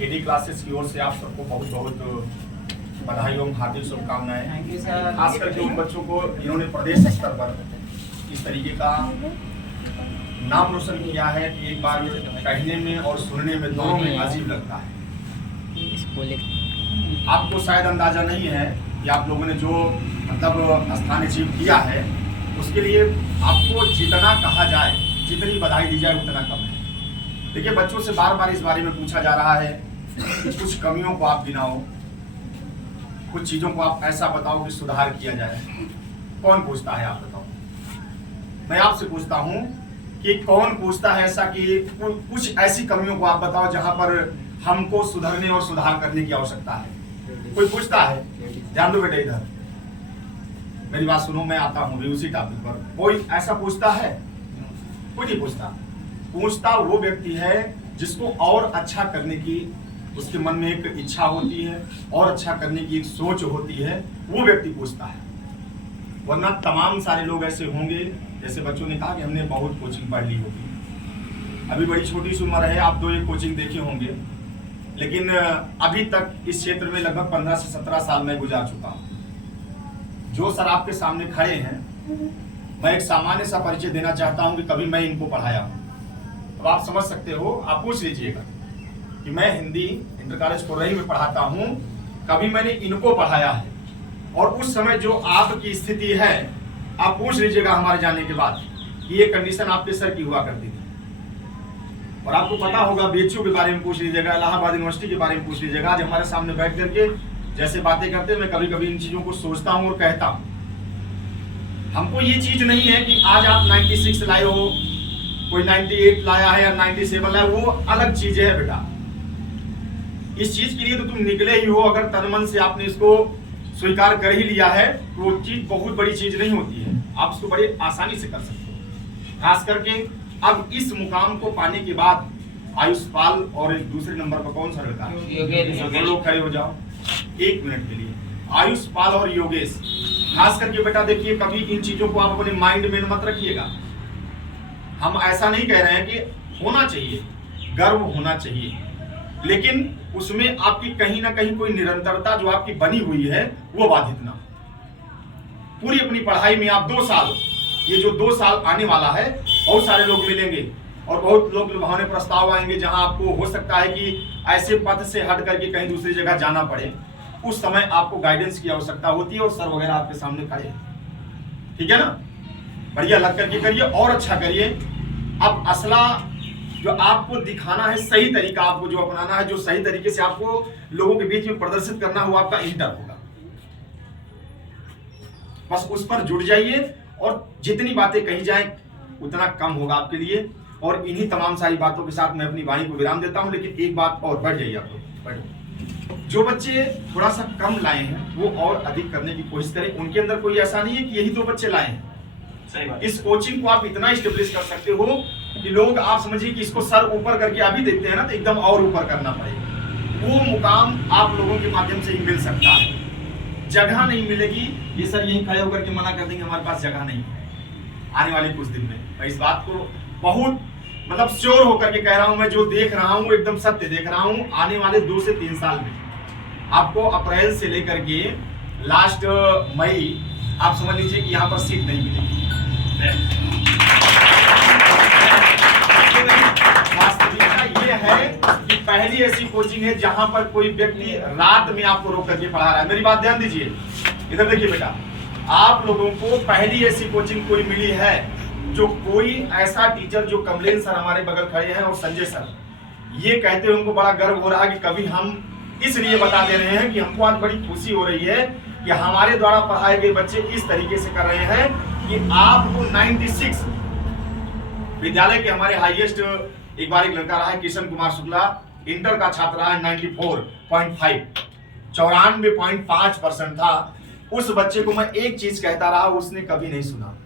KD classes की ओर से आप सबको बहुत बहुत बधाई एवं हार्दिक शुभकामनाएं। खास करके उन बच्चों को इन्होंने प्रदेश स्तर पर इस तरीके का नाम रोशन किया है कि एक बार कहने में और सुनने में दोनों में अजीब लगता है। आपको शायद अंदाजा नहीं है कि आप लोगों ने जो मतलब स्थान अचीव किया है उसके लिए आपको जितना कहा जाए, जितनी बधाई दी जाए उतना कम है। देखिए, बच्चों से बार बार इस बारे में पूछा जा रहा है कि कुछ कमियों को आप गिनाओ, कुछ चीजों को आप ऐसा बताओ कि सुधार किया जाए। कौन पूछता है, आप बताओ। मैं आपसे पूछता हूं कि कौन पूछता है ऐसा कि कुछ ऐसी कमियों को आप बताओ जहां पर हमको सुधरने और सुधार करने की आवश्यकता है। कोई पूछता है? ध्यान दो बेटा, इधर मेरी बात सुनो, मैं आता हूं भी उसी टॉपिक पर। कोई ऐसा पूछता है? कोई नहीं पूछता। पूछता वो व्यक्ति है जिसको और अच्छा करने की उसके मन में एक इच्छा होती है और अच्छा करने की एक सोच होती है, वो व्यक्ति पूछता है। वरना तमाम सारे लोग ऐसे होंगे, जैसे बच्चों ने कहा कि हमने बहुत कोचिंग पढ़ ली होगी, अभी बड़ी छोटी सी उम्र है, आप दो ये कोचिंग देखे होंगे, लेकिन अभी तक इस क्षेत्र में लगभग 15 से 17 साल में गुजार चुका हूं। जो सर आपके सामने खड़े हैं, मैं एक सामान्य सा परिचय देना चाहता हूं कि कभी मैं इनको पढ़ाया हूं। अब आप समझ सकते हो, आप पूछ लीजिएगा कि मैं हिंदी इंटर कॉलेज कोरही में पढ़ाता हूं, कभी मैंने इनको पढ़ाया है, और उस समय जो आपकी स्थिति है, आप पूछ लीजिएगा हमारे जाने के बाद कि ये कंडीशन आपके सर की हुआ करती थी। और आपको पता होगा, बीएचयू के बारे में पूछ लीजिएगा, इलाहाबाद यूनिवर्सिटी के बारे में पूछ लीजिएगा। आज हमारे सामने बैठ करके जैसे बातें करते हैं, मैं कभी कभी इन चीजों को सोचता हूं और कहता हूं। हमको ये चीज नहीं है कि आज आप 96 लाए हो, कोई 98 लाया है या 97 लाया, वो अलग चीजें है बेटा। इस चीज के लिए तो तुम निकले ही हो। अगर तन मन से आपने इसको स्वीकार कर ही लिया है तो वो चीज बहुत बड़ी चीज नहीं होती है, आप इसको बड़े आसानी से कर सकते हो। खास करके अब इस मुकाम को पाने के बाद आयुष पाल और एक दूसरे नंबर पर कौन सा लड़का है, लोग खड़े हो जाओ 1 मिनट के लिए। आयुष पाल और योगेश, खास करके बेटा देखिए, कभी इन चीजों को आप अपने माइंड में मत रखिएगा। हम ऐसा नहीं कह रहे हैं कि होना चाहिए, गर्व होना चाहिए, लेकिन उसमें आपकी कहीं ना कहीं कोई निरंतरता जो आपकी बनी हुई है वो बाधित ना हो। पूरी अपनी पढ़ाई में आप 2 साल, ये जो 2 साल आने वाला है, बहुत सारे लोग मिलेंगे और बहुत लोग लुभावने प्रस्ताव आएंगे जहां आपको हो सकता है कि ऐसे पथ से हट करके कहीं दूसरी जगह जाना पड़े। उस समय आपको गाइडेंस की आवश्यकता होती है और सर वगैरह आपके सामने खड़े हैं, ठीक है ना। बढ़िया लग करके करिए और अच्छा करिए। अब असला जो आपको दिखाना है, सही तरीका आपको जो अपनाना है, जो सही तरीके से आपको लोगों के बीच में प्रदर्शित करना हुआ, आपका इंटर होगा। बस उस पर जुड़ जाइए और जितनी बातें कही जाए उतना कम होगा आपके लिए। और इन्हीं तमाम सारी बातों के साथ मैं अपनी वाणी को विराम देता हूं। लेकिन एक बात और, बढ़ जाइए आप लोग, बढ़ो। जो बच्चे थोड़ा सा कम लाए हैं वो और अधिक करने की कोशिश करें। उनके अंदर कोई ऐसा नहीं है कि यही 2 बच्चे लाए हैं। इस कोचिंग को आप इतना स्टेब्लिश कर सकते हो कि लोग, आप समझिए कि इसको सर ऊपर करके अभी देखते हैं ना, तो एकदम और ऊपर करना पड़ेगा। वो मुकाम आप लोगों के माध्यम से ही मिल सकता है। जगह नहीं मिलेगी, ये सर यहीं खड़े होकर के मना कर देंगे हमारे पास जगह नहीं है आने वाले कुछ दिन में। मैं इस बात को बहुत मतलब श्योर होकर के कह रहा हूं, मैं जो देख रहा हूं एकदम सत्य देख रहा हूं। आने वाले 2 से 3 साल में आपको अप्रैल से लेकर के लास्ट मई, आप समझ लीजिए कि यहाँ पर सीट नहीं मिलेगी। वास्तविकता ये है कि पहली ऐसी कोचिंग है जहां पर कोई व्यक्ति रात में आपको रोक करके पढ़ा रहा है। मेरी बात ध्यान दीजिए, इधर देखिए बेटा, आप लोगों को पहली ऐसी कोचिंग कोई मिली है जो कोई ऐसा टीचर, जो कमलेन सर हमारे बगल खड़े हैं और संजय सर, ये कहते हुए उनको बड़ा गर्व हो रहा है कि कभी हम इसलिए बता दे रहे हैं कि हमको आज बड़ी खुशी हो रही है कि हमारे द्वारा पढ़ाए गए बच्चे इस तरीके से कर रहे हैं कि आपको 96 विद्यालय के हमारे हाईएस्ट, एक बार एक लड़का रहा है किशन कुमार शुक्ला, इंटर का छात्र रहा है 94.5, 94.5% था। उस बच्चे को मैं एक चीज कहता रहा, उसने कभी नहीं सुना।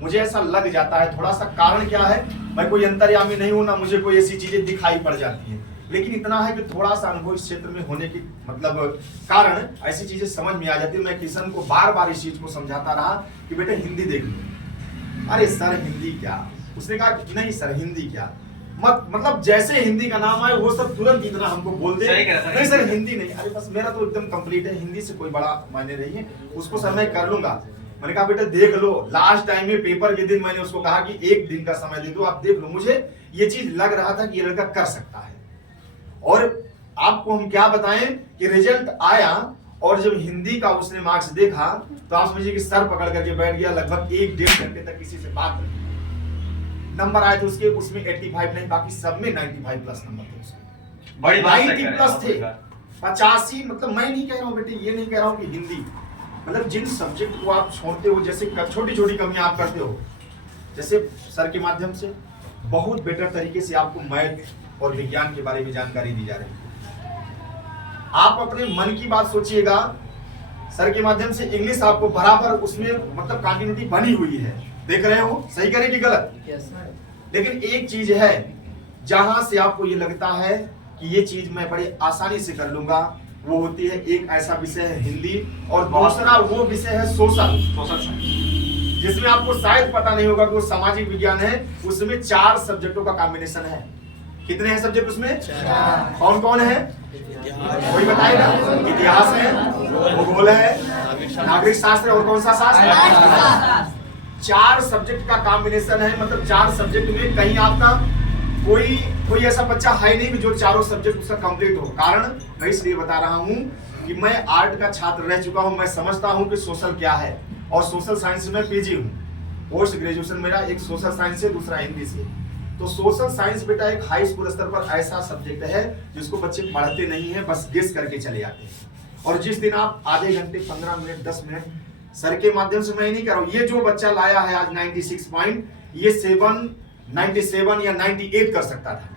मुझे ऐसा लग जाता है थोड़ा सा, कारण क्या है, मैं कोई अंतर्यामी नहीं हूं ना, मुझे कोई ऐसी चीजें दिखाई पड़ जाती हैं, लेकिन इतना है कि थोड़ा सा अनुभव इस क्षेत्र में होने के मतलब कारण ऐसी चीजें समझ में आ जाती है। मैं किशन को बार बार इस चीज को समझाता रहा कि बेटे हिंदी देख लो। अरे सर हिंदी क्या, उसने कहा नहीं सर हिंदी क्या, मतलब जैसे हिंदी का नाम आए वो सब तुरंत इतना हमको बोल दे, नहीं सर हिंदी नहीं, अरे बस मेरा तो एकदम कंप्लीट है, हिंदी से कोई बड़ा मायने नहीं है, उसको सर मैं कर लूंगा। मैंने कहा बेटा देख लो, लास्ट टाइम में पेपर के दिन मैंने उसको कहा कि 1 दिन का समय दे दो, आप देख लो। मुझे ये चीज लग रहा था कि ये लड़का कर सकता है। और आपको हम क्या बताएं कि रिजल्ट आया और जब हिंदी का उसने मार्क्स देखा तो आप समझिए कि सर पकड़ करके बैठ गया। लगभग 1-1.5 घंटे तक किसी से बात नहीं। नंबर आए थे उसके, उसमें 85 नहीं, बाकी सब में 95 प्लस नंबर थे उसके, बड़ी 90 प्लस थे। 85 मतलब मैं नहीं कह रहा हूँ बेटे, ये नहीं कह रहा हूँ कि हिंदी, मतलब जिन सब्जेक्ट को आप छोड़ते हो, जैसे छोटी छोटी कमियां आप करते हो, जैसे सर के माध्यम से बहुत बेटर तरीके से आपको मैथ और विज्ञान के बारे में जानकारी दी जा रही है। आप अपने मन की बात सोचिएगा, सर के माध्यम से इंग्लिश आपको बराबर उसमें मतलब कंटिन्यूटी बनी हुई है, देख रहे हो, सही करें कि गलत? लेकिन एक चीज है जहां से आपको ये लगता है कि ये चीज मैं बड़ी आसानी से कर लूंगा, वो होती है एक ऐसा विषय है हिंदी, और दूसरा वो विषय है सोशल साइंस, जिसमें आपको शायद पता नहीं होगा कि वो सामाजिक विज्ञान है। उसमें 4 सब्जेक्टों का कॉम्बिनेशन है। कितने हैं सब्जेक्ट उसमें? कौन कौन है कोई बताएगा? इतिहास है, भूगोल है, नागरिक शास्त्र और कौन सा शास्त्र? 4 सब्जेक्ट का कॉम्बिनेशन है। मतलब 4 सब्जेक्ट में कहीं आपका कोई ऐसा बच्चा है नहीं कि जो चारों सब्जेक्ट उसका कंप्लीट हो। कारण मैं इसलिए बता रहा हूं कि मैं आर्ट का छात्र रह चुका हूं, मैं समझता हूं कि सोशल क्या है, और सोशल साइंस में पीजी हूं, पोस्ट ग्रेजुएशन मेरा एक सोशल साइंस से, दूसरा हिंदी से। तो सोशल साइंस बेटा एक हाई स्कूल स्तर पर ऐसा सब्जेक्ट है जिसको बच्चे पढ़ते नहीं है, बस गेस करके चले जाते हैं। और जिस दिन आप आधे घंटे, 15 मिनट, 10 मिनट सर के माध्यम से, मैं नहीं कर रहा हूं, ये जो बच्चा लाया है आज 96 पॉइंट, ये 97 या 98 कर सकता था।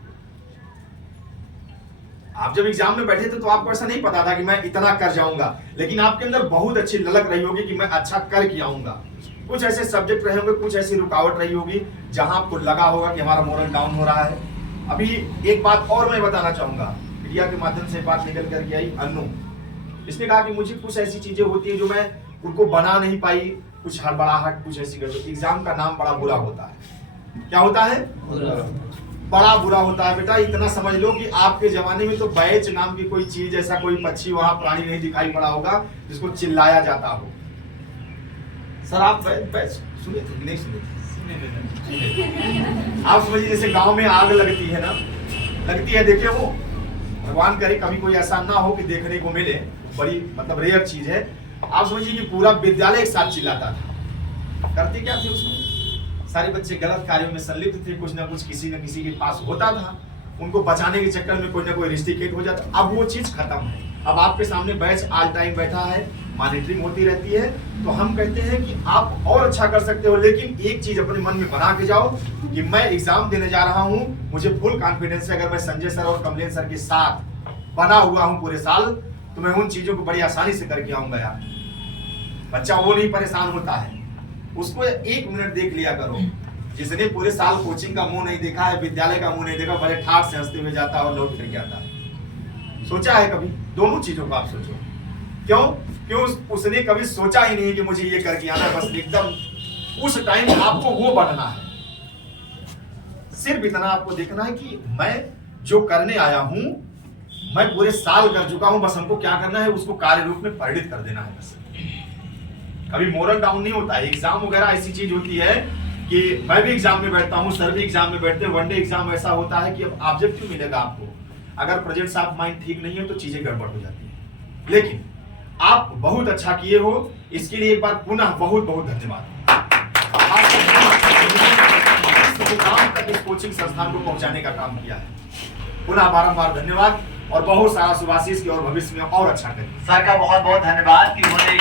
आप जब एग्जाम में बैठे थे तो आपको ऐसा नहीं पता था कि मैं इतना कर जाऊंगा, लेकिन आपके अंदर बहुत अच्छी ललक रही होगी कि मैं अच्छा करके आऊंगा। कुछ ऐसे सब्जेक्ट रहे होंगे, कुछ ऐसी रुकावट रही होगी जहां आपको लगा होगा कि हमारा मोरल डाउन हो रहा है। अभी एक बात और मैं बताना चाहूंगा, मीडिया के माध्यम से बात निकल करके आई अनु, इसने कहा कि मुझे कुछ ऐसी चीजें होती है जो मैं उनको बना नहीं पाई, कुछ हड़बड़ाहट, कुछ ऐसी गड़बड़ी। एग्जाम का नाम बड़ा बुरा होता है। क्या होता है? बड़ा बुरा होता है बेटा। इतना समझ लो कि आपके जमाने में तो बैच नाम की कोई चीज, ऐसा कोई पक्षी वहां प्राणी नहीं दिखाई पड़ा होगा जिसको चिल्लाया जाता हो। सर आप बैच सुने थे कि नहीं सुने थे? आप समझिए जैसे गांव में आग लगती है ना, लगती है, देखे वो, भगवान करे कभी कोई ऐसा ना हो कि देखने को मिले, बड़ी मतलब रेयर चीज है। आप समझिए कि पूरा विद्यालय एक साथ चिल्लाता था। करते क्या थे उसमें? सारे बच्चे गलत कार्यों में संलिप्त थे, कुछ ना कुछ किसी न किसी के पास होता था, उनको बचाने के चक्कर में कोई ना कोई रिस्ट्रिकेट हो जाता। अब वो चीज खत्म है। अब आपके सामने बैच ऑल टाइम बैठा है, मॉनिटरिंग होती रहती है। तो हम कहते हैं कि आप और अच्छा कर सकते हो, लेकिन एक चीज अपने मन में बना के जाओ कि मैं एग्जाम देने जा रहा हूं, मुझे फुल कॉन्फिडेंस है, अगर मैं संजय सर और कमलेश सर के साथ बना हुआ हूं पूरे साल, तो मैं उन चीजों को बड़ी आसानी से करके आऊंगा। यार बच्चा वो नहीं परेशान होता है, उसको 1 मिनट देख लिया करो। जिसने पूरे साल कोचिंग का मुंह नहीं देखा है, विद्यालय का मुंह नहीं देखा, बड़े ठाठ से हंसते हुए जाता है और लौट फिर के आता है। सोचा है कभी? दोनों चीजों को आप सोचो। क्यों उसने कभी सोचा ही नहीं कि मुझे ये करके आना, बस एकदम उस टाइम आपको वो बनना है। सिर्फ इतना आपको देखना है कि मैं जो करने आया हूं, मैं पूरे साल कर चुका हूं, बस हमको क्या करना है, उसको कार्य रूप में परिणित कर देना है। बस कभी मोरल डाउन नहीं होता है। एग्जाम वगैरह ऐसी चीज होती है कि मैं भी एग्जाम में बैठता हूं, सर भी एग्जाम में बैठते हैं। वनडे एग्जाम ऐसा होता है कि अब ऑब्जेक्टिव मिलेगा आपको, अगर प्रेजेंट ऑफ माइंड ठीक नहीं है तो चीजें गड़बड़ हो जाती है। लेकिन आप बहुत अच्छा किए हो, इसके लिए एक बार पुनः बहुत बहुत धन्यवाद। इस कोचिंग संस्थान को पहुंचाने का काम किया है, पुनः बारंबार धन्यवाद, और बहुत सारा शुभाशीष की और भविष्य में और अच्छा करें। सर का बहुत बहुत धन्यवाद कि उन्होंने